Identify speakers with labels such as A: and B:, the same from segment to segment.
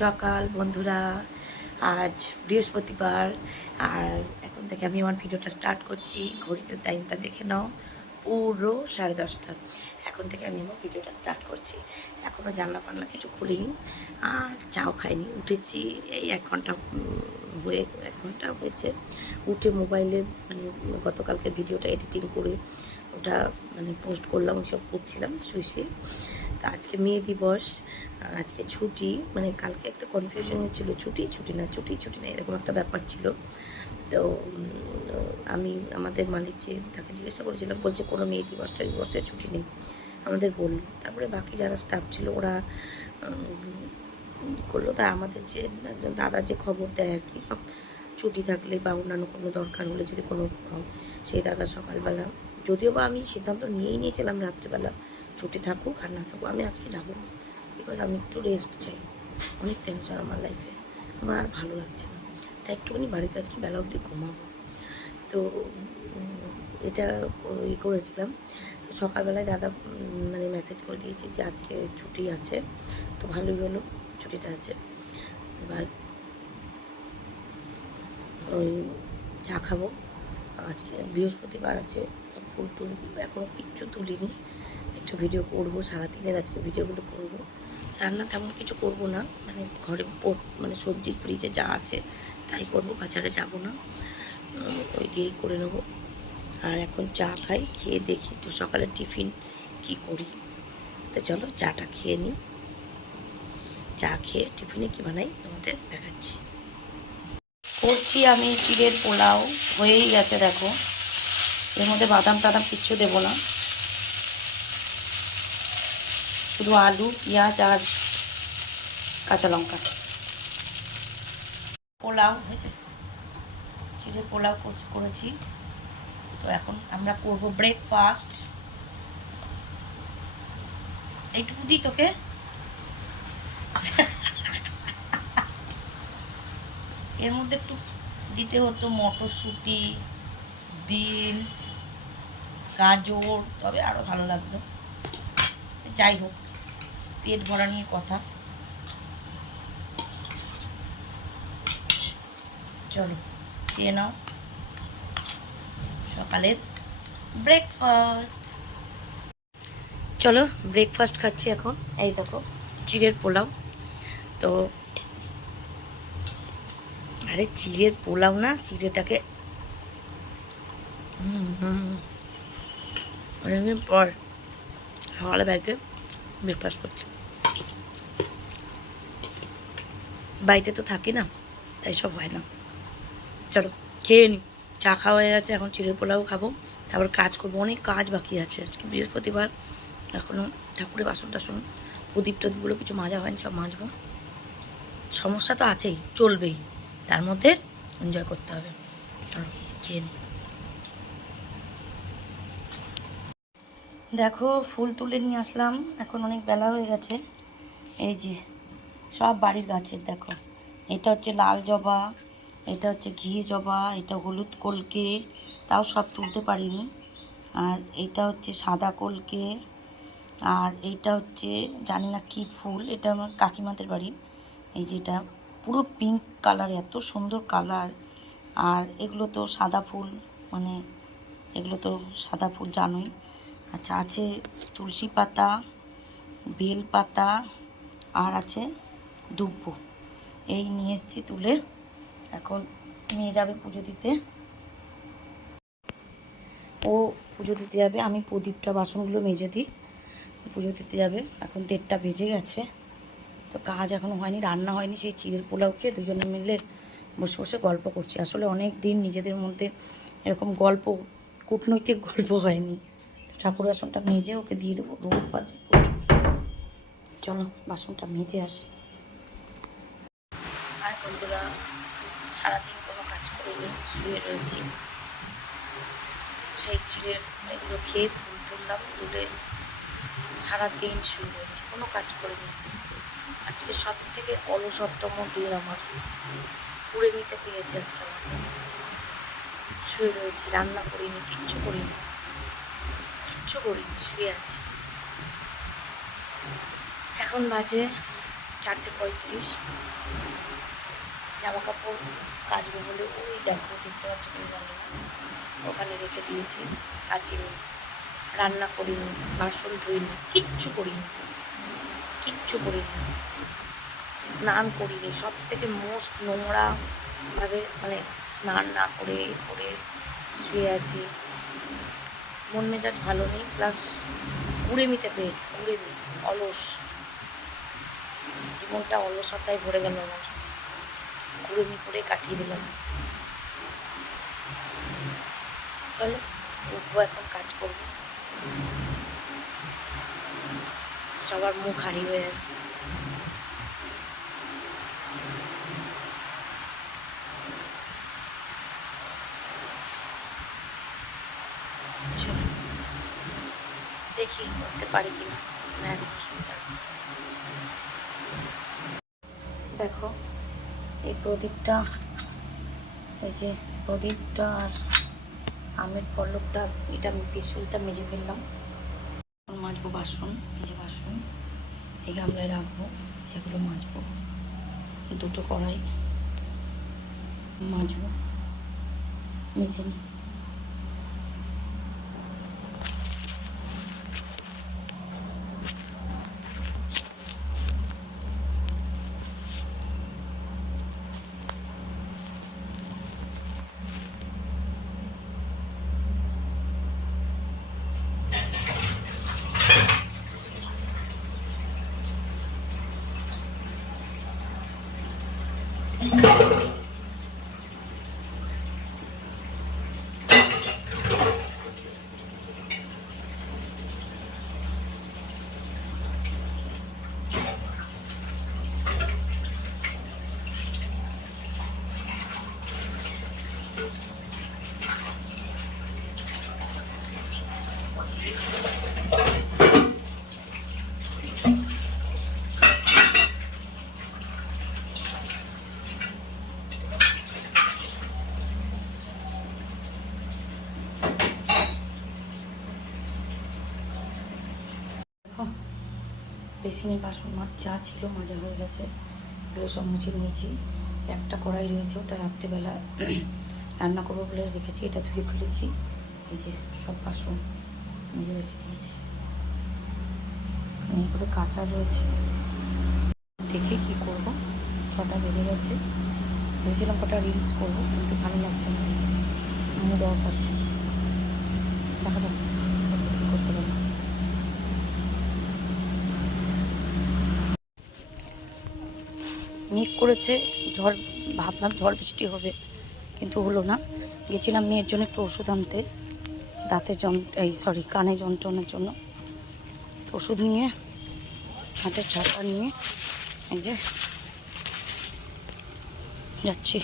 A: সকাল বন্ধুরা, আজ বৃহস্পতিবার। আর এখন থেকে আমি আমার ভিডিওটা স্টার্ট করছি। ঘড়িতে টাইমটা দেখে নাও, পুরো সাড়ে দশটা। এখন থেকে আমি আমার ভিডিওটা স্টার্ট করছি। এখনও জানলা ফান্না কিছু খুলিনি, আর চাও খাইনি। উঠেছি, এই এক ঘণ্টা হয়ে, এক ঘণ্টা হয়েছে। উঠে মোবাইলে মানে গতকালকে ভিডিওটা এডিটিং করে ওটা মানে পোস্ট করলাম, ওইসব করছিলাম, শুয়ে শুয়ে। আজকে মে দিবস, আজকে ছুটি মানে কালকে একটা কনফিউশন ছিল ছুটি ছুটি না, ছুটি ছুটি না, এরকম একটা ব্যাপার ছিল। তো আমি আমাদের মালিক যে তাকে জিজ্ঞাসা করেছিলাম, বলছে কোনো মে দিবসটা দিবসের ছুটি নেই। আমাদের বলল, তারপরে বাকি যারা স্টাফ ছিল ওরা করল। তা আমাদের যে একজন দাদা যে খবর দেয় আর কি, সব ছুটি থাকলে বা অন্যান্য কোনো দরকার হলে যদি কোনো, সেই দাদা সকালবেলা, যদিও বা আমি সিদ্ধান্ত নিয়েই নিয়েছিলাম রাত্রেবেলা ছুটি থাকুক আর না থাকুক, আমি আজকে যাব না। বিকজ আমি একটু রেস্ট চাই। অনেক টেনশন আমার লাইফে আমার আর ভালো লাগছে না। তাই একটুখানি বাড়িতে আজকে বেলা অবধি ঘুমাবো। তো এটা ই করেছিলাম। তো সকালবেলায় দাদা মানে মেসেজ করে দিয়েছে যে আজকে ছুটি আছে। তো ভালোই হলো, ছুটিটা আছে। এবার ওই চা খাব। আজকে বৃহস্পতিবার আছে ফুল টুল এখনও কিচ্ছু তুলিনি। একটু ভিডিও করব, সারাদিনের আজকে ভিডিওগুলো করব। রান্না তেমন কিছু করব না মানে ঘরে মানে সবজি ফ্রিজে যা আছে তাই করব, বাজারে যাব না। ওই দিয়েই করে নেব। আর এখন চা খাই, খেয়ে দেখি তো সকালের টিফিন কি করি। তো চলো চাটা খেয়ে নিই। চা খেয়ে টিফিনে কী বানাই তোমাদের দেখাচ্ছি। করছি আমি চিড়ের পোলাও, হয়েই গেছে দেখো। এর মধ্যে বাদাম টাদাম কিচ্ছু দেবো না। শুধু আলু, পেঁয়াজ আর কাঁচা লঙ্কা। পোলাও হয়েছে। চিড়ের পোলাও কর- করেছি। তো এখন আমরা করব ব্রেকফাস্ট এইটুকু দিই তোকে। এর মধ্যে একটু দিতে হতো মটরশুঁটি, বিনস, গাজর, তবে আরও ভালো লাগতো। যাই হোক। পেট ভরা নিয়ে কথা। চলো, খেয়ে নাও। সকালের ব্রেকফাস্ট চলো ব্রেকফাস্ট খাচ্ছি এখন। এই দেখো, চিড়ের পোলাও। তো, আরে চিড়ের পোলাও না, চিড়েটাকে হুম হুম। অনেকদিন পর, সকালে বাড়িতে ব্রেকফাস্ট করছি। বাড়িতে তো থাকি না, তাই সব হয় না। চলো, খেয়ে নি। চা খাওয়া হয়ে গেছে, এখন চিড়ের পোলাও খাব। তারপর কাজ করব, অনেক কাজ বাকি আছে। আজকে বৃহস্পতিবার এখনও ঠাকুরের বাসন টাসন, প্রদীপ টদীপগুলো কিছু মাজা হয়নি, সব মাজবো। সমস্যা তো আছেই, চলবেই। তার মধ্যে এনজয় করতে হবে। চলো, খেয়ে নি। দেখো, ফুল তুলে নিয়ে আসলাম। এখন অনেক বেলা হয়ে গেছে। এই যে সব বাড়ির গাছের, দেখো। এটা হচ্ছে লাল জবা, এটা হচ্ছে ঘি জবা, এটা হলুদ কলকে, তাও সব তুলতে পারিনি। আর এটা হচ্ছে সাদা কলকে, আর এইটা হচ্ছে জানি না কি ফুল, এটা আমার কাকিমাদের বাড়ি। এই যে এটা পুরো পিঙ্ক কালার এত সুন্দর কালার আর এগুলো তো সাদা ফুল মানে এগুলো তো সাদা ফুল জানোই। আচ্ছা আছে তুলসী পাতা, বেল পাতা, আর আছে দুব্ব। এই নিয়ে এসেছি তুলে। এখন নিয়ে যাবে পুজো দিতে। ও পুজো দিতে যাবে। আমি প্রদীপটা, বাসনগুলো মেজে দিই। পুজো দিতে যাবে। এখন দেড়টা বেজে গেছে। তো কাজ এখনও হয়নি, রান্না হয়নি। সেই চিড়ের পোলাও খেয়ে দুজনে মিলে বসে বসে গল্প করছি। আসলে অনেক দিন নিজেদের মধ্যে এরকম গল্প, কূটনৈতিক গল্প হয়নি। তো ঠাকুর বাসনটা মেজে ওকে দিয়ে দেবো। রোদ প্রচুর। চলো, বাসনটা মেজে আসি। বন্ধুরা, সারাদিন কোনো কাজ করিনি, শুয়ে রয়েছি। সেই চিড়ের এগুলো খেয়ে ফুল তুললাম, তুলে সারাদিন শুয়ে রয়েছি, কোনো কাজ করে নিয়েছি। আজকে সব থেকে অলসপ্তম দিন আমার। পুড়ে নিতে পেরেছে আজকে আমাকে শুয়ে রয়েছি, রান্না করিনি, কিচ্ছু করিনি। কিচ্ছু করিনি, শুয়ে আছি। এখন বাজে চারটে পঁয়ত্রিশ। জামা কাপড় কাচবো বলে ওই দেখো দেখতে পাচ্ছ জানি না। ওখানে রেখে দিয়েছি, কাচিনি, রান্না করিনি, বাসন ধুইনি, কিচ্ছু করিনি কিচ্ছু করিনি। স্নান করিনি, সব থেকে মোস্ট নোংরা ভাবে মানে স্নান না করে করে শুয়ে আছি। মন মেজাজ ভালো নেই প্লাস কুড়েমিতে পেয়েছি কুড়েমি অলস। জীবনটা অলসতায় ভরে গেল আমার। কুড়েমি করে কাটিয়ে দিলাম। চলো, উঠবো এখন, কাজ করব। সবার মুখ হারি হয়ে আছে। দেখি করতে পারি কিনা। অসুবিধা দেখো এই প্রদীপটা, এই যে প্রদীপটা আর আমের পল্লবটা, এটা পিছুলটা মেজে ফেললাম। মাজবো বাসন যে বাসন, এই গামলায় রাখব, সেগুলো মাজবো। দুটো কড়াই মাজবো, মেজে নিই। Let's go. বেসিনে বাসন মাছ যা ছিল মাজা হয়ে গেছে, এগুলো সব মুছে নিয়েছি। একটা কড়াই রয়েছে, ওটা রাত্রেবেলা রান্না করব বলে রেখেছি, এটা ধুয়ে ফেলেছি। এই যে সব বাসন মেজে রেখে দিয়েছি। এগুলো কাঁচা রয়েছে। দেখে কি করব? ছটা বেজে গেছে। ভেবেছিলাম কটা রিলস করব, কিন্তু ভালো লাগছে না। মুড অফ আছে। দেখা যাক। মেঘ করেছে, ঝড়, ভাবলাম ঝড় বৃষ্টি হবে, কিন্তু হলো না। গেছিলাম মেয়ের জন্য একটু ওষুধ আনতে দাঁতের যন্ত্র এই সরি কানে যন্ত্রণার জন্য। তো ওষুধ নিয়ে হাতের ছাতা নিয়ে, এই যে যাচ্ছি।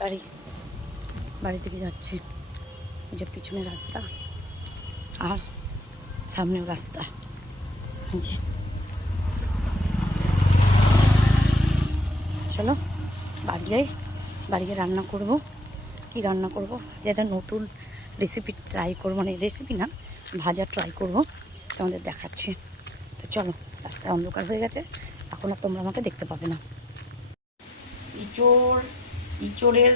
A: বাড়ি বাড়ি থেকে যাচ্ছি। যে পিছনে রাস্তা, আর সামনের রাস্তা। এই যে চলো, বাড়ি যাই বাড়ি গিয়ে রান্না করব। কি রান্না করব? যেটা নতুন রেসিপি ট্রাই করব মানে রেসিপি না, ভাজা ট্রাই করব, তোমাদের দেখাচ্ছি। তো চলো, রাস্তায় অন্ধকার হয়ে গেছে, এখন আর তোমরা আমাকে দেখতে পাবে না। ইঁচড়, ইঁচড়ের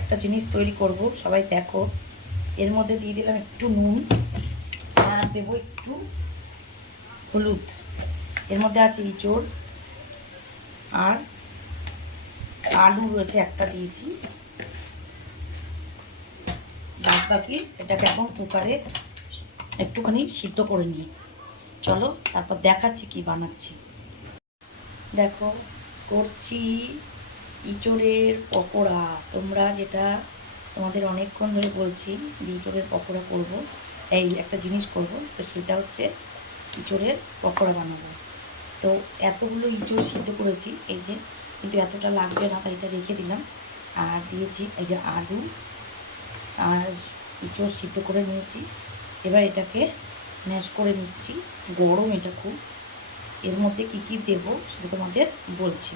A: একটা জিনিস তৈরি করব, সবাই দেখো। এর মধ্যে দিয়ে দিলাম একটু নুন, আর দেবো একটু হলুদ। এর মধ্যে আছে ইঁচড়, আর আলু রয়েছে একটা দিয়েছি। বাদ বাকি এটাকে এখন কুকারে একটুখানি সিদ্ধ করে নিই চলো, তারপর দেখাচ্ছি কি বানাচ্ছি। দেখো, করছি ইঁচড়ের পকোড়া। তোমরা যেটা তোমাদের অনেকক্ষণ ধরে বলছি যে ইঁচড়ের পকোড়া করব, এই একটা জিনিস করব, তো সেটা হচ্ছে ইঁচড়ের পকোড়া বানাবো। তো এতগুলো ইঁচড় সিদ্ধ করেছি, এই যে কিন্তু এতটা লাগবে না, তাই এটা রেখে দিলাম। আর দিয়েছি এই যে আলু আর ইঁচড় সিদ্ধ করে নিয়েছি। এবার এটাকে ম্যাশ করে নিচ্ছি। গরম এটা খুব। এর মধ্যে কি কি দেবো সেটা তোমাদের বলছি।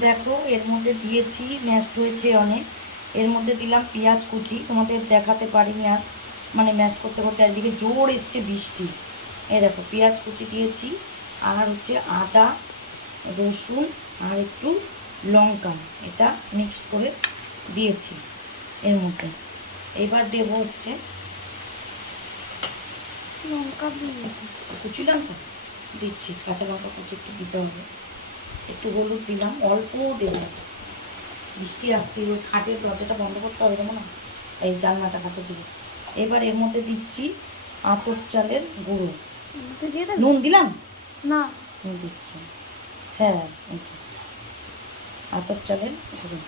A: দেখো, এর মধ্যে দিয়েছি, ম্যাশড হয়েছে অনেক। এর মধ্যে দিলাম পেঁয়াজ কুচি। তোমাদের দেখাতে পারিনি আর মানে ম্যাশ করতে করতে একদিকে জোর এসছে বৃষ্টি। এই দেখো, পেঁয়াজ কুচি দিয়েছি। আর হচ্ছে আদা রসুন আর একটু লঙ্কা। এটা মিক্সড করে দিয়েছি এর মধ্যে। এবার দেবো হচ্ছে
B: লঙ্কা
A: কুচি লঙ্কা? দিচ্ছি কাঁচা লঙ্কা কুচি একটু দিতে হবে। একটু হলুদ দিলাম অল্প দিলাম বৃষ্টি আসছে ওই খাটের দরজাটা বন্ধ করতে হবে না এই জানলাটা খাটের দিকে এবার এর মধ্যে দিচ্ছি আতর চালের গুঁড়ো।
B: দেবে?
A: নুন দিলাম?
B: না।
A: নুন দিচ্ছি। হ্যাঁ। আতর চালের গুঁড়ো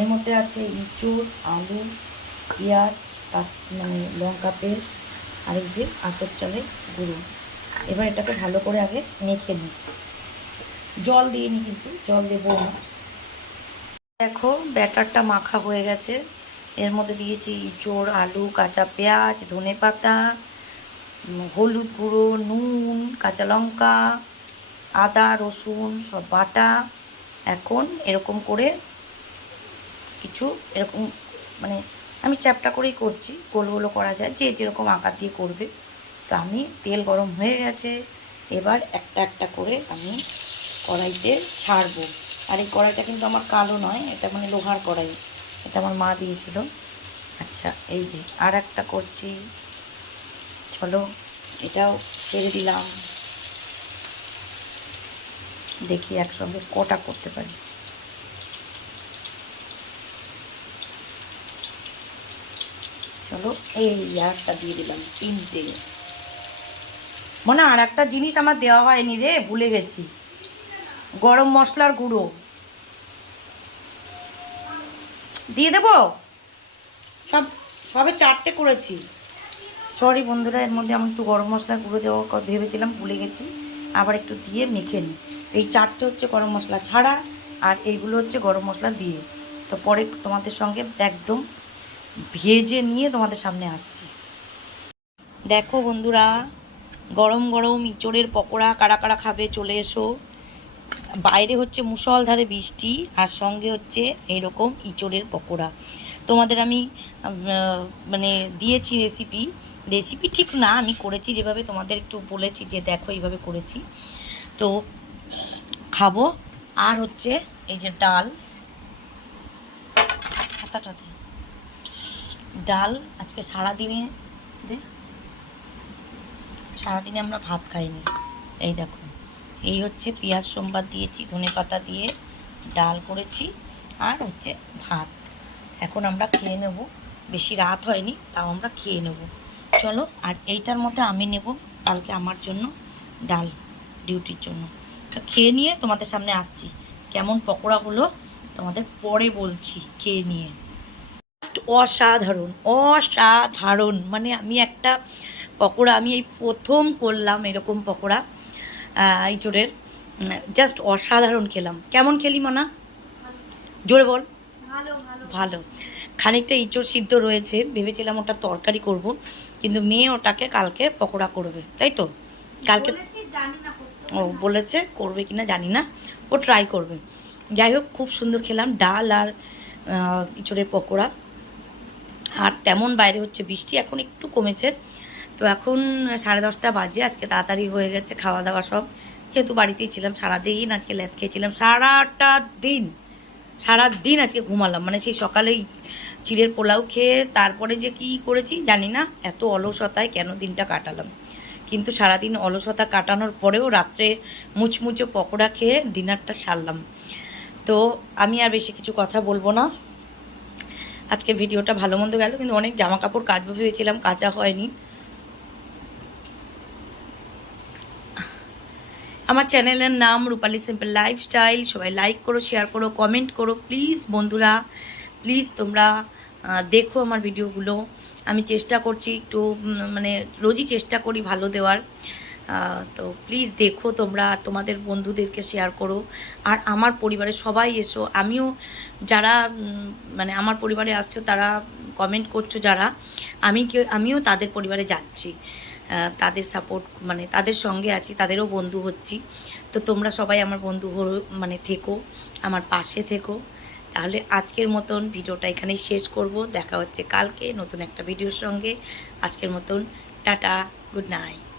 A: এর মধ্যে আছে ইঁচড়, আলু, পেঁয়াজ মানে লঙ্কা পেস্ট, আর এই যে আতর চালের গুঁড়ো। এবার এটাকে ভালো করে আগে মেখে নিই। জল দিয়ে নি কিন্তু, জল দেবো দেখো, ব্যাটারটা মাখা হয়ে গেছে। এর মধ্যে দিয়েছি ইঁচড়, আলু, কাঁচা পেঁয়াজ, ধনে পাতা হলুদ গুঁড়ো, নুন, কাঁচা লঙ্কা আদা, রসুন, সব বাটা এখন এরকম করে কিছু এরকম মানে আমি চ্যাপটা করেই করছি গোল গোলো করা যায়, যে যেরকম আকার দিয়ে করবে। তো আমি তেল গরম হয়ে গেছে, এবার একটা একটা করে আমি কড়াইতে ছাড়বো। আর এই কড়াইটা কিন্তু আমার কালো নয়, এটা মানে লোহার কড়াই, এটা আমার মা দিয়েছিল। আচ্ছা এই যে আর একটা করছি। চলো, এটাও ছেড়ে দিলাম। দেখি একসঙ্গে কটা করতে পারি। চলো এই একটা দিয়ে দিলাম, তিনটে। মনে আর একটা জিনিস আমার দেওয়া হয়নি রে, ভুলে গেছি। গরম মশলার গুঁড়ো। দিয়ে দেবো? সব, সবে চারটে করেছি। সরি বন্ধুরা, এর মধ্যে আমি একটু গরম মশলা গুঁড়ো দেওয়া ভেবেছিলাম ভুলে গেছি। আবার একটু দিয়ে মেখে নিই এই চারটে হচ্ছে গরম মশলা ছাড়া আর এইগুলো হচ্ছে গরম মশলা দিয়ে। তো পরে তোমাদের সঙ্গে একদম ভেজে নিয়ে তোমাদের সামনে আসছি। দেখো বন্ধুরা, গরম গরম ইঁচড়ের পকোড়া কারা কারা খাবে চলে এসো। বাইরে হচ্ছে মুষলধারে বৃষ্টি আর সঙ্গে হচ্ছে এরকম ইঁচড়ের পকোড়া। তোমাদের আমি মানে দিয়েছি রেসিপি রেসিপি ঠিক না, আমি করেছি যেভাবে তোমাদের একটু বলেছি যে দেখো এইভাবে করেছি। তো খাব। আর হচ্ছে এই যে ডাল। হাতাটাতে ডাল আজকে সারাদিনে দে। সারাদিনে আমরা ভাত খাইনি। এই দেখো। এই হচ্ছে পেঁয়াজ সোমবার দিয়েছি, ধনে পাতা দিয়ে ডাল করেছি, আর হচ্ছে ভাত। এখন আমরা খেয়ে নেব। বেশি রাত হয়নি, তাও আমরা খেয়ে নেব। চলো, আর এইটার মধ্যে আমি নেব কালকে আমার জন্য ডাল, ডিউটির জন্য। খেয়ে নিয়ে তোমাদের সামনে আসছি। কেমন পকোড়া হলো তোমাদের পরে বলছি খেয়ে নিয়ে। Just অসাধারণ অসাধারণ। মানে আমি একটা পকোড়া আমি এই প্রথম করলাম এরকম পকোড়া এই ইঁচড়ের জাস্ট অসাধারণ খেলাম। কেমন খেলি মানা? জোরে বল।
B: ভালো
A: খানিকটা ইঁচড় সিদ্ধ রয়েছে ভেবেছিলাম ওটা তরকারি করব কিন্তু মেয়ে ওটাকে কালকে পকোড়া করবে তাই তো? কালকে
B: জানি না
A: ও বলেছে, করবে কিনা জানি না, ও ট্রাই করবে। যাই হোক, খুব সুন্দর খেলাম, ডাল আর ইঁচড়ের পকোড়া। আর তেমন বাইরে হচ্ছে বৃষ্টি, এখন একটু কমেছে। তো এখন সাড়ে দশটা বাজে, আজকে তাড়াতাড়ি হয়ে গেছে খাওয়া দাওয়া সব। যেহেতু বাড়িতেই ছিলাম, সারাদিন আজকে ল্যাদ খেয়েছিলাম, সারাটা দিন সারা দিন আজকে ঘুমালাম। মানে সেই সকালেই চিড়ের পোলাও খেয়ে তারপরে যে কি করেছি জানি না, এত অলসতায় কেন দিনটা কাটালাম। কিন্তু সারাদিন অলসতা কাটানোর পরেও রাত্রে মুচমুচে পকোড়া খেয়ে ডিনারটা সারলাম। তো আমি আর বেশি কিছু কথা বলব না। আজকে ভিডিওটা ভালো মন্দ গেল, কিন্তু অনেক জামা কাপড় কাচবো ভেবেছিলাম, কাচা হয়নি। আমার চ্যানেলের নাম রূপালি সিম্পল লাইফস্টাইল, সবাই লাইক করো, শেয়ার করো, কমেন্ট করো, প্লিজ বন্ধুরা, প্লিজ তোমরা দেখো আমার ভিডিওগুলো। আমি চেষ্টা করছি একটু মানে রোজই চেষ্টা করি ভালো দেওয়ার। তো প্লিজ দেখো তোমরা, তোমাদের বন্ধুদেরকে শেয়ার করো। আর আমার পরিবারে সবাই এসো। আমিও যারা মানে আমার পরিবারে আসছো, তারা কমেন্ট করছ যারা, আমি আমিও তাদের পরিবারে যাচ্ছি। তাদের সাপোর্ট মানে তাদের সঙ্গে আছি, তাদেরও বন্ধু হচ্ছি। তো তোমরা সবাই আমার বন্ধু মানে থেকো, আমার পাশে থেকো। তাহলে আজকের মতন ভিডিওটা এখানেই শেষ করব। দেখা হচ্ছে কালকে নতুন একটা ভিডিওর সঙ্গে। আজকের মতন টাটা, গুড নাইট।